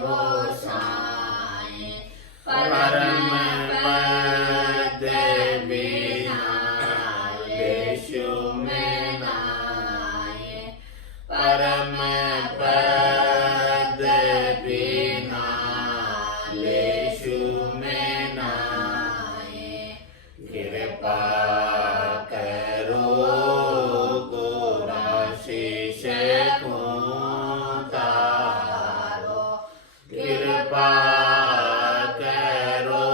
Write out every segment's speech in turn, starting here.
वो साए परम पद बिना लेशु में नाए परम पद बिना लेशु में नाए कृपा करो गोराशीष को तारो कृपा करो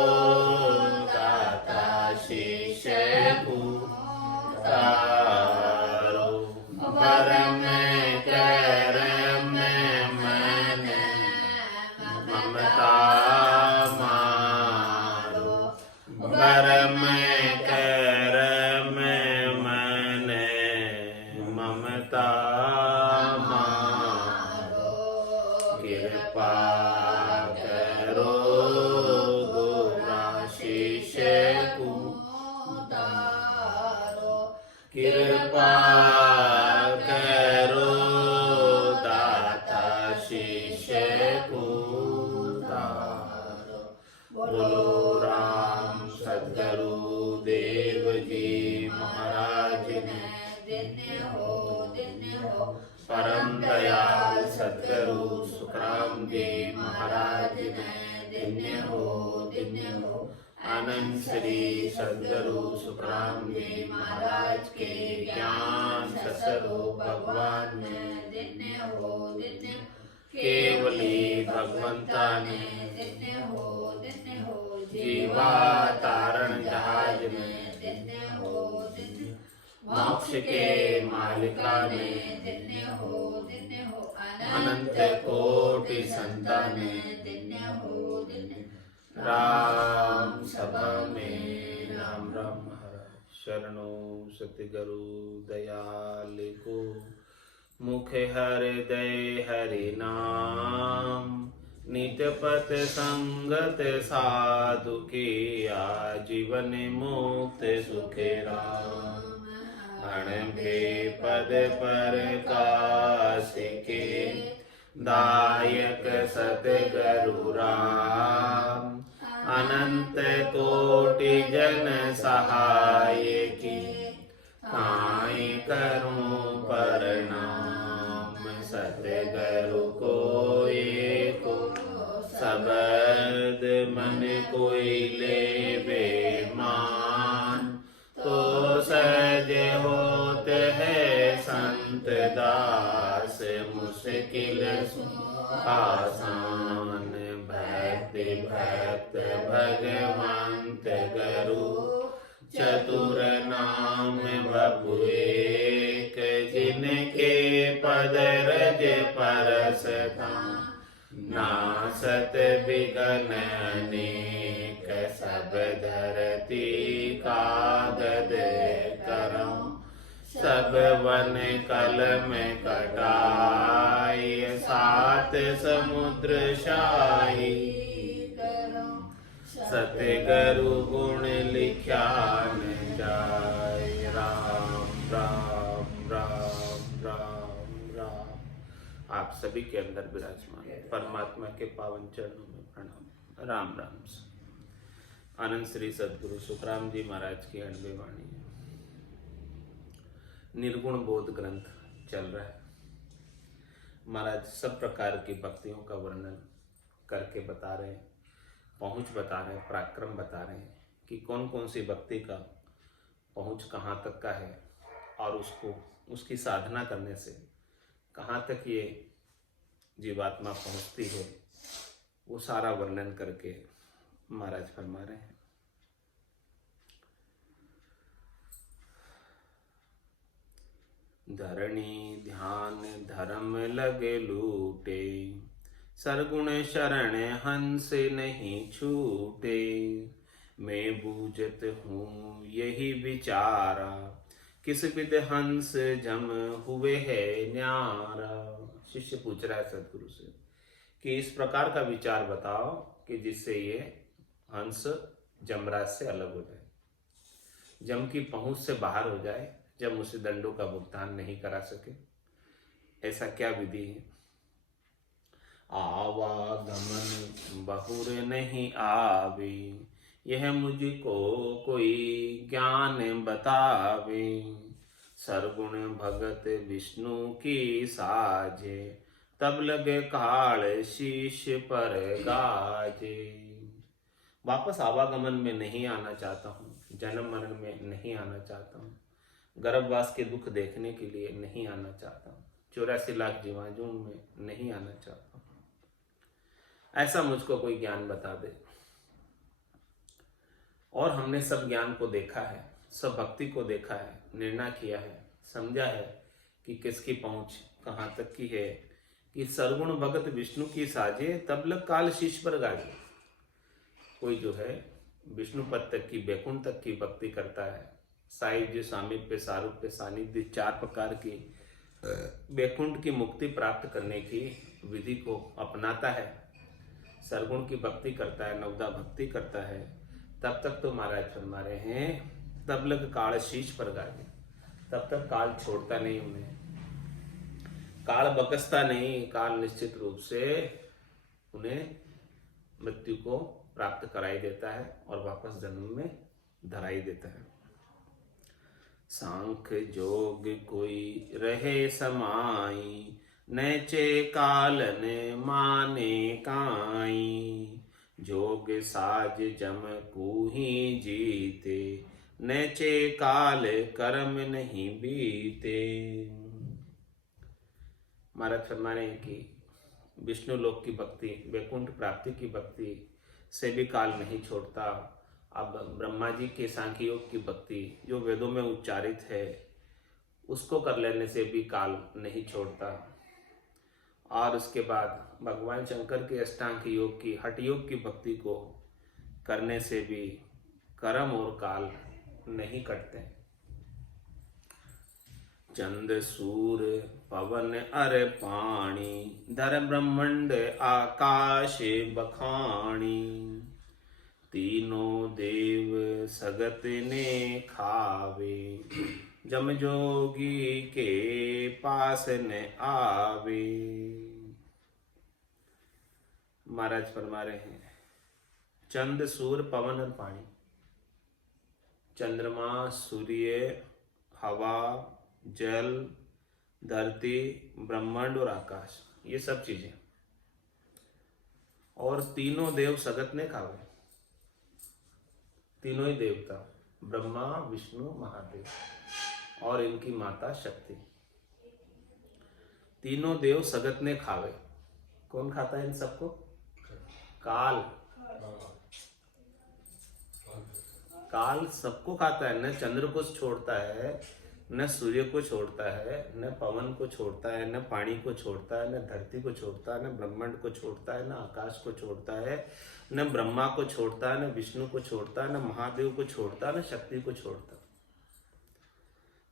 दाता शीश को तारो परम करम मन ममता मारो परम करम मन ममता मारो कृपा करो गोराशीष को तारो कृपा करो दाता शीश को तारो बोलो राम सद्गुरु देव जी महाराज ने धन्य हो परम दयाल सद्गुरु सुखराम जी महाराज ने धन्य हो आनंद श्री सद्गुरु सुखराम जी महाराज के ज्ञान ससरो भगवान ने धन्य हो केवली भगवंता ने धन्य हो जीवा तारण जहाज में धन्य हो मोक्ष के मालिका ने धन्य हो अनंत कोटि संताने धन्य हो राम सभा में राम राम महाराज शरणो सतगुरु दयाल को मुख हृदय हरि नाम नितपत संगत साधु की आजीवन मुक्त सुखे राम अणभे पद पर काश के दायक सतगुरु राम अनंत कोटि जन सहाय की काई करूं प्रणाम सतगुरु को एको शब्द मन कोई लेवे मान तो सज होत है संत दास मुश्किल आसान भक्ति भक्त भगवंत गुरु चतुर नाम बपु एक जिनके पद रज परस था नासत विघ्न अनेक सब धरती कागद करम सब वन कल में कटाई सात समुद्र शाही सतगुरु गुण लिख्या न जाय राम राम राम राम राम। आप सभी के अंदर विराजमान परमात्मा के पावन चरणों में प्रणाम राम राम। आनंद श्री सद्गुरु सुखराम जी महाराज की अणबे वाणी निर्गुण बोध ग्रंथ चल रहा है। महाराज सब प्रकार की भक्तियों का वर्णन करके बता रहे हैं, पहुंच बता रहे हैं, पराक्रम बता रहे हैं कि कौन कौन सी भक्ति का पहुंच कहाँ तक का है और उसको उसकी साधना करने से कहाँ तक ये जीवात्मा पहुंचती है, वो सारा वर्णन करके महाराज फरमा रहे हैं। धरणी ध्यान धर्म लगे लूटे सरगुण शरण हंस नहीं छूटे मैं बूझत हूँ यही विचारा किस विध हंस जम हुए है न्यारा। शिष्य पूछ रहा है सदगुरु से कि इस प्रकार का विचार बताओ कि जिससे ये हंस जमराज से अलग हो जाए, जम की पहुंच से बाहर हो जाए, जब उसे दंडों का भुगतान नहीं करा सके। ऐसा क्या विधि है? आवागमन बहुर नहीं आवे, यह मुझको कोई ज्ञान बतावे। सरगुण भगत विष्णु की साजे, तब लगे काल शीश पर गाजे। वापस आवागमन में नहीं आना चाहता हूँ, जन्म मरण में नहीं आना चाहता हूँ, गर्भवास के दुख देखने के लिए नहीं आना चाहता हूँ, 84 लाख जीवाणुओं में नहीं आना चाहता हूँ। ऐसा मुझको कोई ज्ञान बता दे। और हमने सब ज्ञान को देखा है, सब भक्ति को देखा है, निर्णय किया है, समझा है कि किसकी पहुंच कहाँ तक की है कि सरगुण भगत विष्णु की साजे, तब लग काल शीश पर गाजे। कोई जो है विष्णु पद तक की, बैकुंठ तक की भक्ति करता है, साहित्य सामीप्य सारूप्य सानिध्य 4 प्रकार की बैकुंठ की मुक्ति प्राप्त करने की विधि को अपनाता है, सरगुण की भक्ति करता है, नवदा भक्ति करता है, तब तक तो महाराज फरमा रहे हैं तब लग काल शीश पर गाजे। तब तक काल छोड़ता नहीं उन्हें, काल बकसता नहीं, काल निश्चित रूप से उन्हें मृत्यु को प्राप्त कराई देता है और वापस जन्म में धराई देता है। सांख्य जोग कोई रहे समाई, नैचे काल ने माने काई। जोग साज जम कूही जीते, नैचे काल कर्म नहीं बीते। महाराज फरमा रहे हैं कि विष्णु लोक की भक्ति, वैकुंठ प्राप्ति की भक्ति से भी काल नहीं छोड़ता। अब ब्रह्मा जी के सांख्य योग की भक्ति जो वेदों में उच्चारित है, उसको कर लेने से भी काल नहीं छोड़ता। और उसके बाद भगवान शंकर के अष्टांग योग की, हठ योग की भक्ति को करने से भी कर्म और काल नहीं कटते। चंद सूर पवन अर पाणी, धर ब्रह्मंड आकाश बखाणी। तीनों देव सगत ने खावे, जम जोगी के पास न आवे। महाराज फरमा रहे हैं चंद सूर पवन और पानी, चंद्रमा, सूर्य, हवा, जल, धरती, ब्रह्मांड और आकाश, ये सब चीजें, और तीनों देव सगत ने खावे। तीनों ही देवता, ब्रह्मा, विष्णु, महादेव और इनकी माता शक्ति, तीनों देव सगत ने खावे। कौन खाता है इन सबको? काल। काल सबको खाता है, न चंद्र को छोड़ता है, न सूर्य को छोड़ता है, न पवन को छोड़ता है, न पानी को छोड़ता है, न धरती को छोड़ता है, न ब्रह्मांड को छोड़ता है, न आकाश को छोड़ता है, न ब्रह्मा को छोड़ता है, न विष्णु को छोड़ता है, न महादेव को छोड़ता है, न शक्ति को छोड़ता।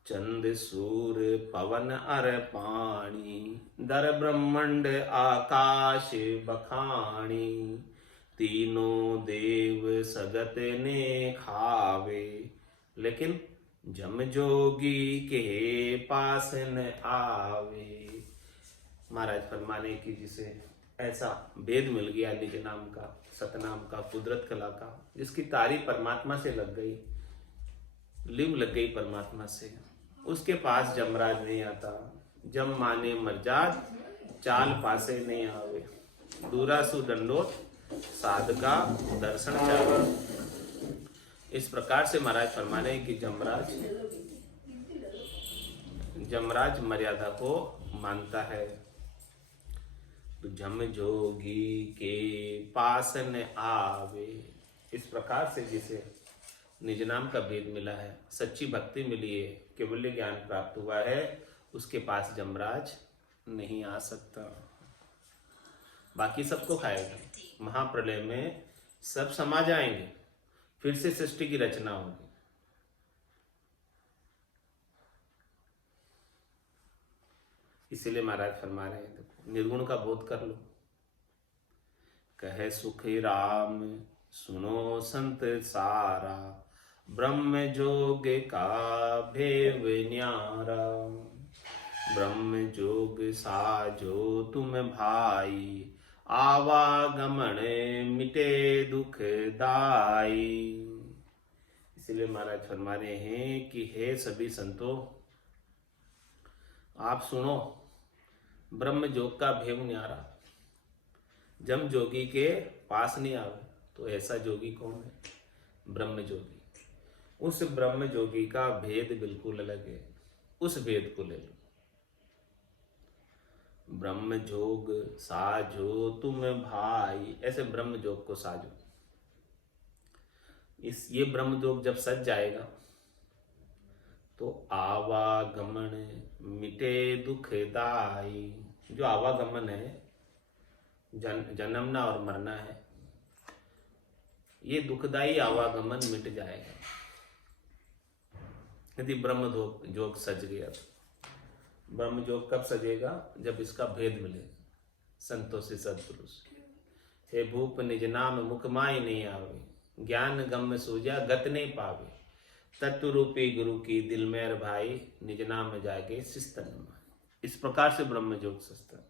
चंद सूर पवन अर पानी, दर ब्रह्मांड आकाश बखानी। तीनों देव सगत ने खावे, लेकिन जम जोगी के पास न आवे। महाराज फरमाने की जिसे ऐसा भेद मिल गया निज नाम का, सतनाम का, कुदरत कला का, जिसकी तारी परमात्मा से लग गई, लिव लग गई परमात्मा से, उसके पास जमराज नहीं आता। जम माने मरजाद, चाल पासे नहीं आवे। दूरा सु दंडोत, साधका दर्शन चाहे। इस प्रकार से महाराज फरमाने कि जमराज मर्यादा को मानता है। तो जम जोगी के पास न आवे, इस प्रकार से जिसे निज नाम का भेद मिला है, सच्ची भक्ति मिली है, केवल ज्ञान प्राप्त हुआ है, उसके पास जमराज नहीं आ सकता। बाकी सबको खाएगा। महाप्रलय में सब समा जाएंगे, फिर से सृष्टि की रचना होगी। इसीलिए महाराज फरमा रहे हैं, देखो निर्गुण का बोध कर लो। कहे सुखी राम सुनो संत सारा, ब्रह्म जोग का भेव न्यारा। ब्रह्म जोग साजो तुम भाई, आवागमन मिटे दुख दाई। इसलिए महाराज फरमा रहे हैं कि हे सभी संतों, आप सुनो, ब्रह्म योग का भेव न्यारा जब जोगी के पास नहीं आवे तो ऐसा जोगी कौन है? ब्रह्म जोगी। उस ब्रह्म जोगी का भेद बिल्कुल अलग है, उस भेद को ले लो। ब्रह्म जोग साजो तुम भाई, ऐसे ब्रह्म जोग को साजो। ये ब्रह्म जोग जब सज जाएगा तो आवागमन मिटे दुख दाई। जो आवागमन है, जन्मना और मरना है, ये दुखदाई आवागमन मिट जाएगा यदि ब्रह्म जोग सज गया। ब्रह्म जोग कब सजेगा? जब इसका भेद मिले संतों से, सदपुरुष। हे भूप निज नाम मुख माई नहीं आवे, ज्ञान गम सूझा गत नहीं पावे। तत्व रूपी गुरु की दिल मेर भाई, निज नाम जागे शिस्तन माई। इस प्रकार से ब्रह्म जोग सजता।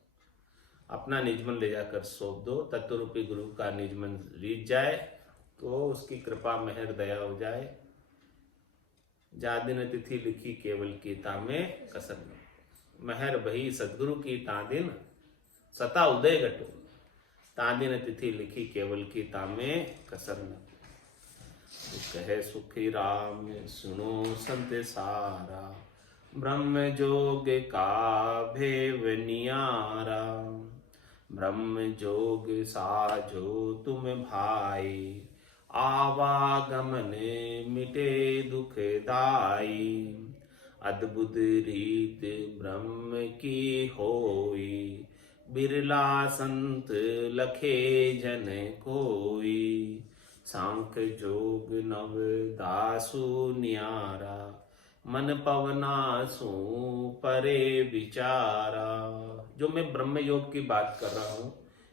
अपना निजमन ले जाकर सौंप दो, तत्व रूपी गुरु का निजमन रीझ जाए तो उसकी कृपा मेहर दया हो जाए। जा दिन तिथि लिखी केवल की तामे कसर मेहर बही सदगुरु की तादिन सता उदय घटो। तादिन तिथि लिखी केवल की तामे कसर न। कहे सुखी राम सुनो संत सारा, ब्रह्म जोग का भेव नियारा। ब्रह्म जोग साजो तुम भाई, आवागमन मिटे दुख दाई। अद्भुत रीत ब्रह्म की होई, बिरला संत लखे जन कोई। सांख जोग नव दासु न्यारा, मन पवना सु परे विचारा। जो मैं ब्रह्म योग की बात कर रहा हूं,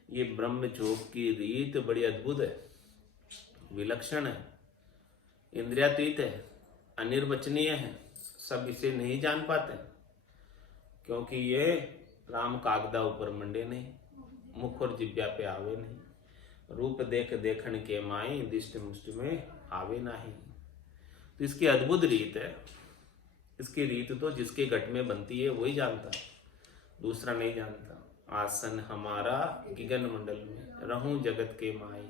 ये ब्रह्म योग की रीत बड़ी अद्भुत है, विलक्षण है, इंद्रियातीत है, अनिर्वचनीय है। सब इसे नहीं जान पाते क्योंकि ये राम कागदा ऊपर मंडे नहीं, मुख और जिब्या पे आवे नहीं। रूप देख देखन के माई, दिष्ट मुष्ट में आवे नहीं। तो इसकी अद्भुत रीत है। इसकी रीत तो जिसके घट में बनती है वही जानता, दूसरा नहीं जानता। आसन हमारा गिगन मंडल में, रहूं जगत के माई।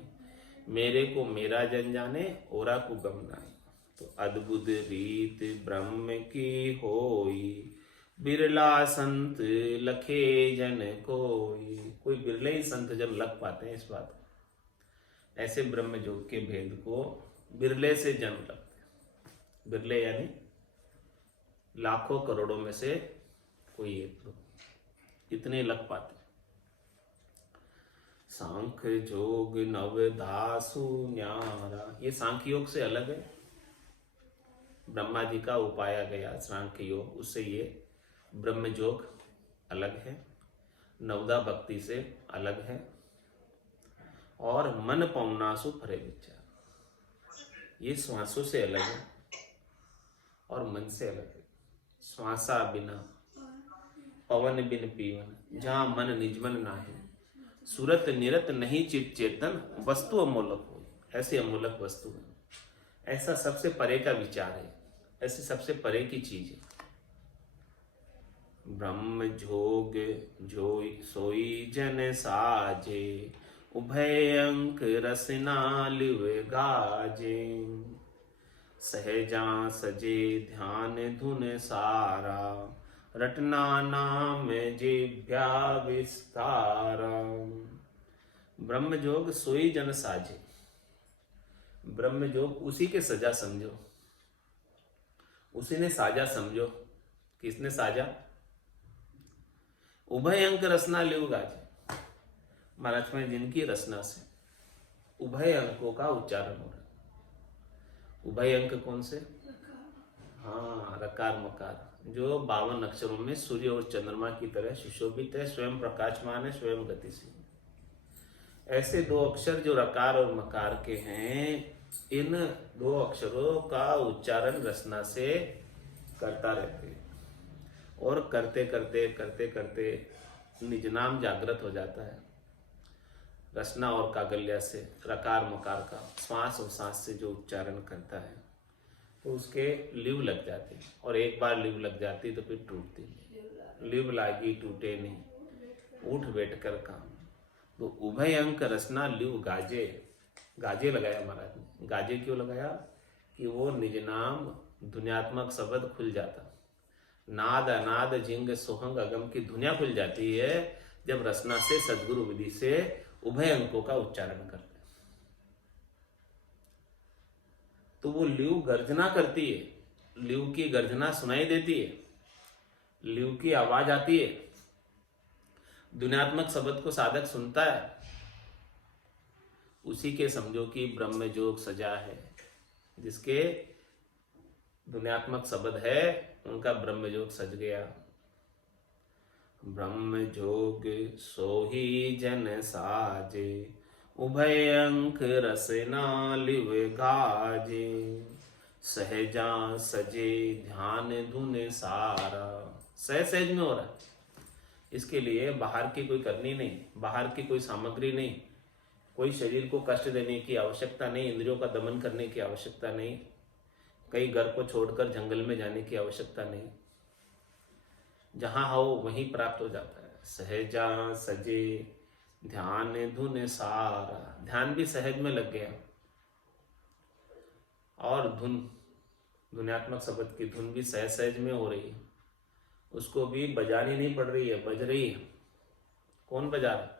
मेरे को मेरा जन जाने, ओरा को गम नाई। तो अद्भुत रीत ब्रह्म की होई, बिरला संत लखे जन कोई। कोई बिरले ही संत जब लग पाते हैं इस बात को। ऐसे ब्रह्म योग के भेद को बिरले से जन लगते हैं। बिरले यानी लाखों करोड़ों में से कोई एक लोग, इतने लग पाते। सांख जोग नव दासु न्यारा, ये सांख्य योग से अलग है। ब्रह्मा जी का उपाया गया सांख्य योग, उससे ये ब्रह्म योग अलग है, नवदा भक्ति से अलग है। और मन पौनासु फरे विचार, ये श्वासों से अलग है और मन से अलग है। श्वासा बिना पवन बिन पीवन, जहाँ मन निजमन ना है। सूरत निरत नहीं चित चेतन, वस्तु अमोलक हो। ऐसे अमोलक वस्तु है, ऐसा सबसे परे का विचार है, ऐसी सबसे परे की चीज है। ब्रह्म जोग जो सोई जन साजे, उभय अंक रसना लिव गाजे। सहजा सजे ध्यान धुन सारा, रटना नाम जिभ्या विस्तारा। ब्रह्म जोग सोई जन साजे, ब्रह्म जोग उसी के सजा समझो, उसी ने साजा समझो। किसने साजा? उभय अंक रसना लिव गाजे। महाराज में जिनकी रचना से उभय अंकों का उच्चारण हो रहा है। उभय अंक कौन से? हाँ, रकार मकार, जो 52 अक्षरों में सूर्य और चंद्रमा की तरह सुशोभित है, स्वयं प्रकाशमान है, स्वयं गतिशील। ऐसे 2 अक्षर जो रकार और मकार के हैं, इन 2 अक्षरों का उच्चारण रचना से करता रहते हैं। और करते करते करते करते निज नाम जागृत हो जाता है। रसना और कागल्या से रकार मकार का श्वास और सांस से जो उच्चारण करता है तो उसके लिव लग जाती है, और एक बार लिव लग जाती तो फिर टूटती नहीं। लिव लागी टूटे नहीं, उठ बैठ कर काम। तो उभय अंक रसना लिव गाजे, गाजे लगाया महाराज ने। गाजे क्यों लगाया? कि वो निज नाम दुनियात्मक शब्द खुल जाता। नाद अनाद जिंग सोहंग अगम की दुनिया खुल जाती है जब रसना से सदगुरु विधि से उभय अंकों का उच्चारण करते हैं। तो वो ल्यू गर्जना करती है, ल्यू की गर्जना सुनाई देती है, ल्यू की आवाज आती है, दुनियात्मक शब्द को साधक सुनता है, उसी के समझो कि ब्रह्म जोग सजा है। जिसके दुनियात्मक शब्द है उनका ब्रह्म जोग सज गया। ब्रह्म जोग सोही जन साजे, उभय अंक रसना लिव गाजे, सहजा सजे ध्यान धुन सारा। सहज में हो रहा है। इसके लिए बाहर की कोई करनी नहीं, बाहर की कोई सामग्री नहीं, कोई शरीर को कष्ट देने की आवश्यकता नहीं, इंद्रियों का दमन करने की आवश्यकता नहीं, कई घर को छोड़कर जंगल में जाने की आवश्यकता नहीं। जहां हो वहीं प्राप्त हो जाता है। सहजा सजे ध्यान धुन सारा, ध्यान भी सहज में लग गया, और धुन दुनियात्मक शब्द की धुन भी सहज में हो रही है। उसको भी बजानी नहीं पड़ रही है, बज रही है। कौन बजा रहा?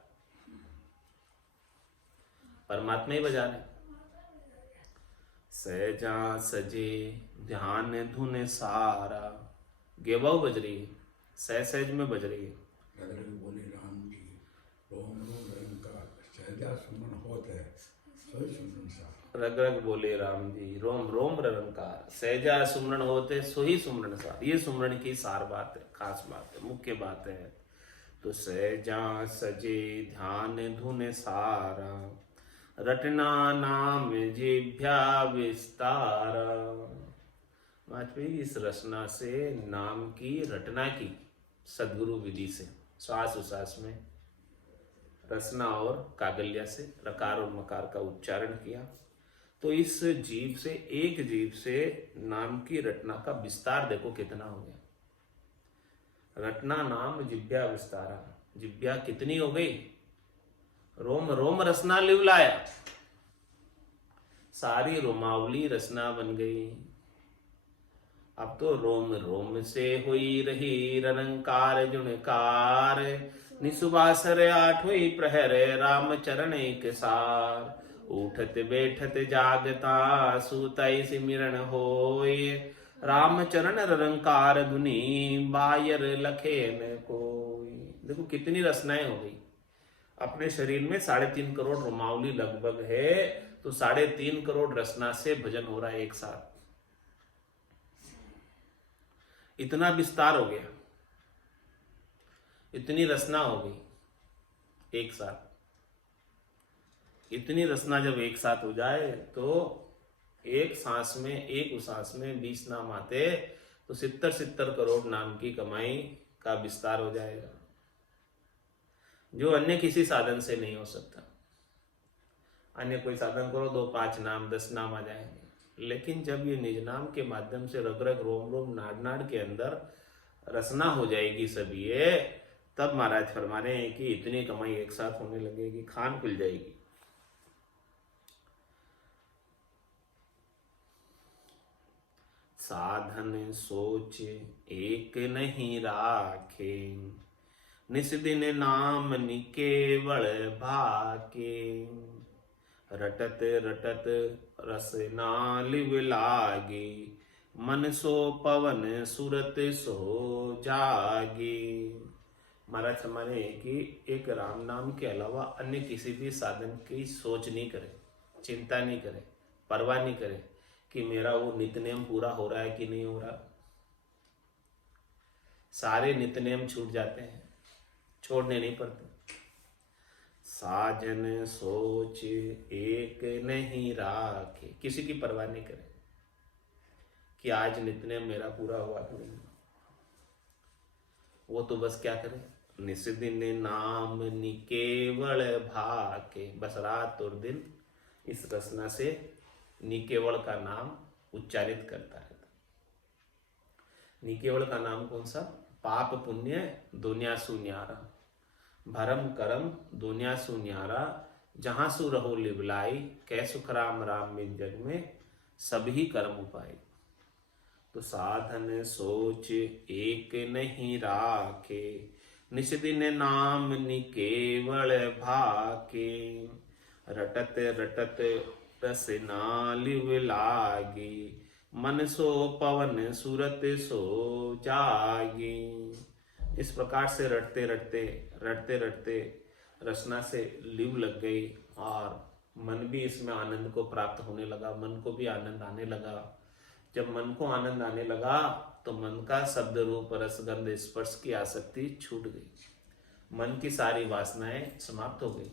परमात्मा ही बजा रहे। सहजा सजे ध्यान धुन सारा, गेवाऊ बज रही है, सहज में बज रही है। बोले राम जी रोम रोम रंकार, सहजा सुमन होत है सोई सुमन सा। रग रग बोले राम जी रोम रोम रंकार, सहजा सुमरण होते सोही सुमरण सार। ये सुमरण की सार बात है, खास बात है, मुख्य बात है। तो सहजा सजे ध्यान धुन सारा, रटना नाम जिभ्या विस्तारा। वाजपेयी इस रचना से नाम की रटना की सदगुरु विधि से, श्वास उश्वास में रसना और कागल्या से रकार और मकार का उच्चारण किया। तो इस जीव से, एक जीव से नाम की रटना का विस्तार देखो कितना हो गया। रटना नाम जिभ्या विस्तारा, जिभ्या कितनी हो गई? रोम रोम रसना लिव लाया, सारी रोमावली रसना बन गई। अब तो रोम रोम से हुई रही रनंकार जुणकार, निसुबासर आठ हुई प्रहर राम चरण एक सार। उठत बैठत जागता सूतई सिमरन होय, राम चरण रंकार धुनी बायर लखे न कोई। देखो कितनी रचनाएं हो गई। अपने शरीर में 3.5 करोड़ रोमावली लगभग है, तो 3.5 करोड़ रचना से भजन हो रहा है एक साथ। इतना विस्तार हो गया, इतनी रचना हो गई एक साथ। इतनी रचना जब एक साथ हो जाए तो एक सांस में, एक उसास में 20 नाम आते तो 70 करोड़ नाम की कमाई का विस्तार हो जाएगा, जो अन्य किसी साधन से नहीं हो सकता। अन्य कोई साधन करो 2, 5 नाम, 10 नाम आ जाएंगे, लेकिन जब ये निज नाम के माध्यम से रग रग रोम रोम नाड़ नाड़ के अंदर रचना हो जाएगी सब ये, तब महाराज फरमा रहे हैं कि इतनी कमाई एक साथ होने लगेगी, खान खुल जाएगी। साधन सोच एक नहीं राखे, निस दिन नाम निकेवल भाके। रटत रटत रसना लिव लागे, मन सो पवन सुरत सो जागे। महाराज हमारे कि एक राम नाम के अलावा अन्य किसी भी साधन की सोच नहीं करे, चिंता नहीं करे, परवाह नहीं करे कि मेरा वो नित्यनेम पूरा हो रहा है कि नहीं हो रहा। सारे नित्यनेम छूट जाते हैं, छोड़ने नहीं पड़ते। साजन सोच एक नहीं राखे, किसी की परवाह नहीं करे कि आज नित्यनेम मेरा पूरा हुआ कि नहीं। वो तो बस क्या करे, निस दिन नाम निकेवल भाके। बस रात और दिन इस रचना से निकेवल का नाम उच्चारित करता है। निकेवल का नाम कौन सा? पाप पुण्य दुनिया सुन्यारा, भरम करम दुनिया सुन्यारा, जहां सु रहो लिवलाई, कै सुख राम राम बिन जग में, सभी कर्म उपाय। तो साधन सोच एक नहीं राखे, निस दिन नाम निकेवल भाके, रटत रटत रस ना लिव लागी, मन सो पवन सूरत सो जागी। इस प्रकार से रटते रटते रचना से लिव लग गई और मन भी इसमें आनंद को प्राप्त होने लगा, मन को भी आनंद आने लगा। जब मन को आनंद आने लगा तो मन का शब्द रूप रसगंध स्पर्श की आसक्ति छूट गई, मन की सारी वासनाएं समाप्त हो गई।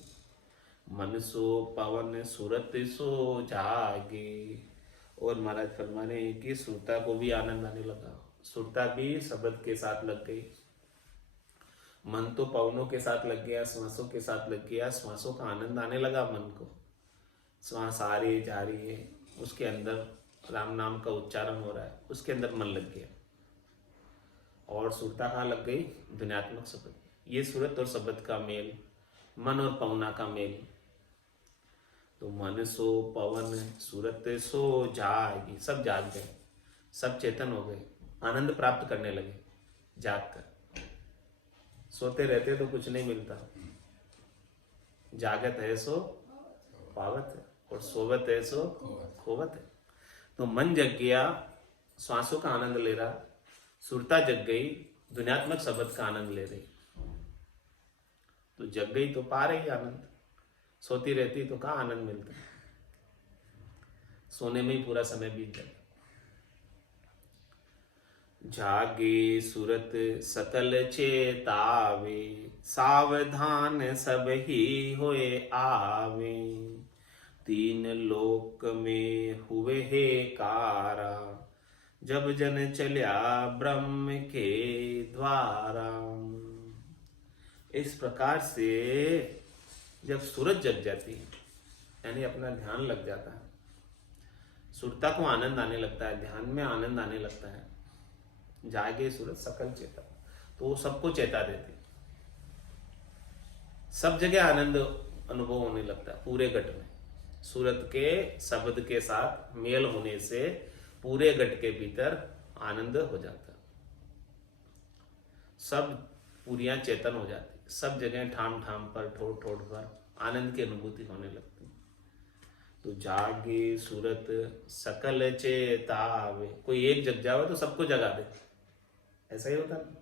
मन सो पवन सूरत सो जागे। और महाराज फरमा रहे हैं कि सुरता को भी आनंद आने लगा, सुरता भी शब्द के साथ लग गई। मन तो पवनों के साथ लग गया, श्वासों के साथ लग गया, श्वासों का आनंद आने लगा मन को। श्वास आ रही जा रही है, उसके अंदर राम नाम का उच्चारण हो रहा है, उसके अंदर मन लग गया। और सुरता कहाँ लग गई? ध्वन्यात्मक शब्द। ये सूरत और शब्द का मेल, मन और पवना का मेल। तो मन सो पवन सूरत सो जागी, सब जाग गए, सब चेतन हो गए, आनंद प्राप्त करने लगे जाग कर। सोते रहते तो कुछ नहीं मिलता, जागत है सो पावत है और सोवत है सो खोवत है। तो मन जग गया, श्वासों का आनंद ले रहा, सुरता जग गई, ध्वन्यात्मक शब्द का आनंद ले रही। तो जग गई तो पा रही आनंद, सोती रहती तो कहाँ आनंद मिलता, सोने में ही पूरा समय बीत जाता। जागे सुरत सकल चेतावे, सावधान सब ही होए आवे, तीन लोक में हुए हे कारा, जब जन चल्या ब्रह्म के द्वारा। इस प्रकार से जब सूरत जग जाती है, यानी अपना ध्यान लग जाता है, सुरता को आनंद आने लगता है, ध्यान में आनंद आने लगता है। जागे सूरत सकल चेता, तो वो सबको चेता देती, सब जगह आनंद अनुभव होने लगता है पूरे घट में। सूरत के शब्द के साथ मेल होने से पूरे घट के भीतर आनंद हो जाता है, सब पूरियां चेतन हो जाती, सब जगह ठाम ठाम पर ठोड़ ठोड़ पर आनंद की अनुभूति होने लगती। तो जागे सूरत सकल चेतावे, कोई एक जग जावे तो सबको जगा दे, ऐसा ही होता ना।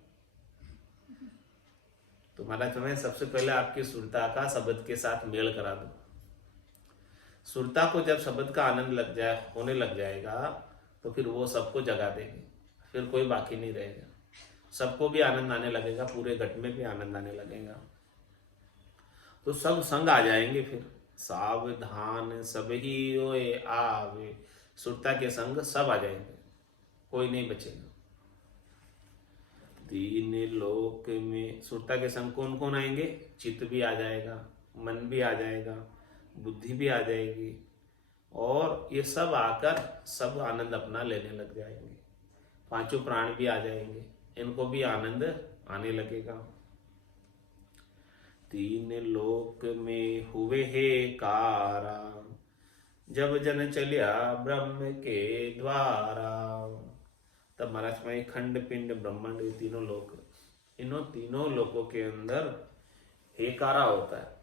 तो महाराज तुम्हें सबसे पहले आपकी सुरता का शब्द के साथ मेल करा दो। सुरता को जब शब्द का आनंद लग जाए, होने लग जाएगा, तो फिर वो सबको जगा देगी, फिर कोई बाकी नहीं रहेगा, सबको भी आनंद आने लगेगा, पूरे घट में भी आनंद आने लगेगा। तो सब संग आ जाएंगे, फिर सावधान सब ही ओए आवे, सुरता के संग सब आ जाएंगे, कोई नहीं बचेगा। तीन लोक में सुरता के संग कौन कौन आएंगे? चित्त भी आ जाएगा, मन भी आ जाएगा, बुद्धि भी आ जाएगी, और ये सब आकर सब आनंद अपना लेने लग जाएंगे। पांचों प्राण भी आ जाएंगे, इनको भी आनंद आने लगेगा। तीन लोक में हुए हे कारा, जब जन चलिया ब्रह्म के द्वारा। तब महाराज में खंड पिंड ब्रह्मांड, ये तीनों लोक, इन्हों तीनों लोकों के अंदर हेकारा होता है,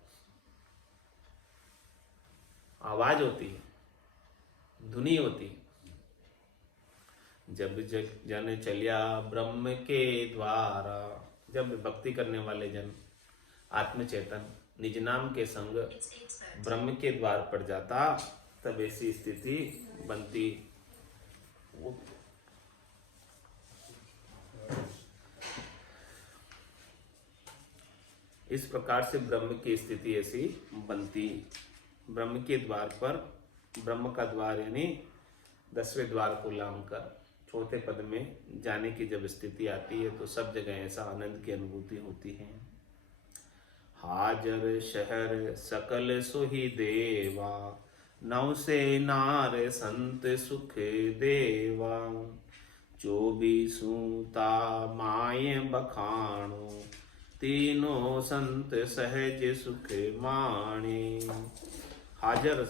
आवाज होती है, धुनी होती है। जब जन चलिया ब्रह्म के द्वारा, जब भक्ति करने वाले जन आत्मचेतन निज नाम के संग ब्रह्म के द्वार पर जाता, तब ऐसी स्थिति बनती। इस प्रकार से ब्रह्म की स्थिति ऐसी बनती। ब्रह्म के द्वार पर, ब्रह्म का द्वार यानी 10वें द्वार को लांघ कर चौथे पद में जाने की जब स्थिति आती है, तो सब जगह ऐसा आनंद की अनुभूति होती है। हाजर शहर सकल सोही देवा, नौ से नार संत सुख देवा। चौबीसूता माय बखाणो, तीनों संत सहज सुख माणे। हाजर